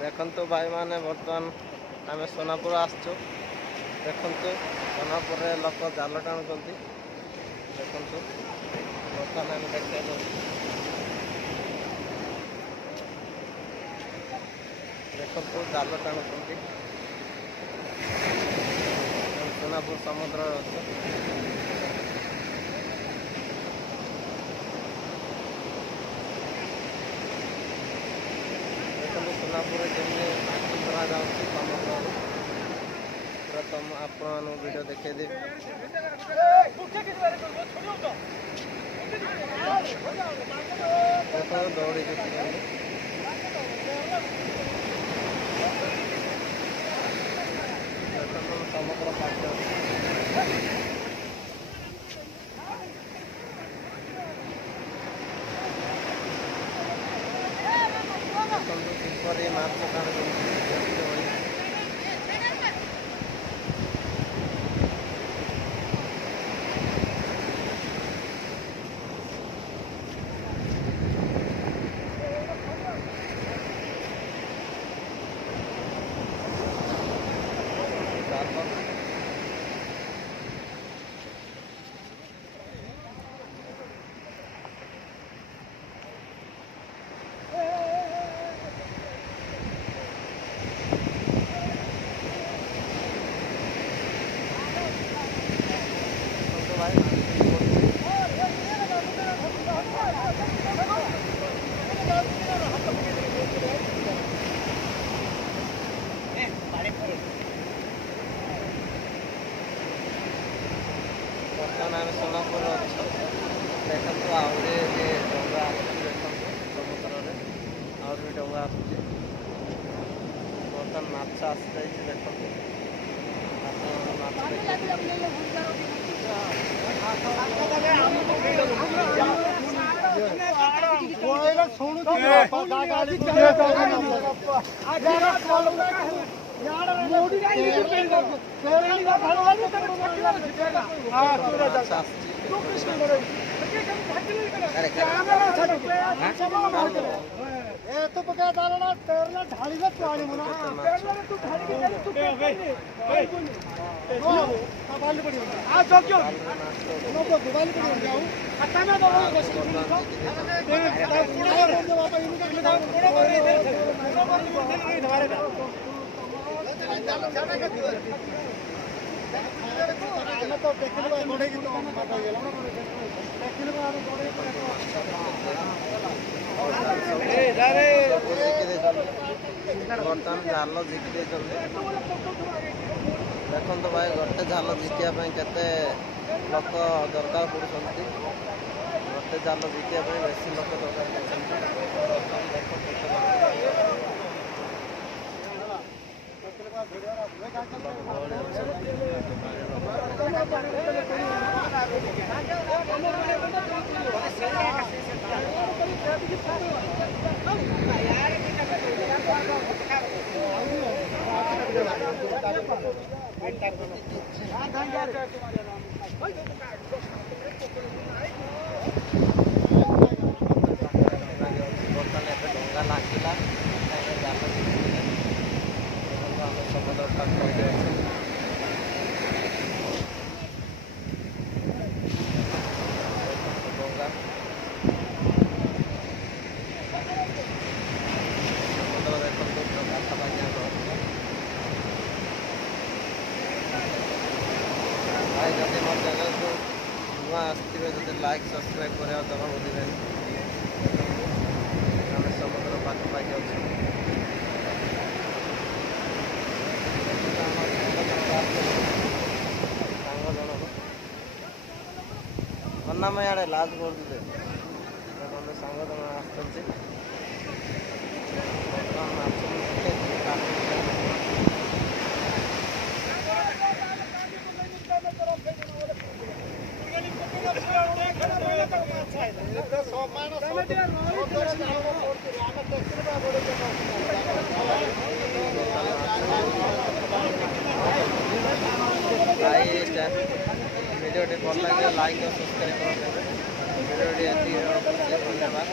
देखु भाई मैंने बर्तमान आम सोनापुर आसचु देखु सोनापुर लोक जाल टाणुंट देखु बर्तमान आम देखा देखु जाल टाणुंट सोनापुर समुद्र अच्छे सोनापुर जमी माछ धरा जा समुद्र पूरा तुम आपण वीडियो देखे देवी दौड़ी समुद्र पाठ किपरि माछ बर्तमान आम सोनापुर अच्छु देखु आहरी डंगा देखु समुद्र में आहरी डंगा आसुच्ची बर्तमान माछ आसी जाइए देखु तो पका डालना तेरना ढाली में पानी मुना तेरना तू ढाली के जाने तू बाली पड़ी आ जो क्यों नो को बाली पड़ी जाऊं खाता में दो बस पूरा कर दो बाबा इनका पूरा कर दे धवारे जाना के दियो आना तो देखले गोड़े की तो पता गेला देखले आ गोड़े बर्तमान जाल झिकी देखु भाई गोटे जाल झिकिया केते लोक दरकार पड़ुंट गोटे जाल झिकिया बेसी लोक दरकार डंगा लागला समुद्र भाई जब मोर चैनल को नुआ आसवे जो लाइक सब्सक्राइब करा जमा बुझे आम समुद्र पाखापाखि अच्छे अन्ना मैं इे लाज कर सांग जन आसुच्चे वीडियो भल लगे लाइक और सब्सक्राइब करें वीडियो धन्यवाद।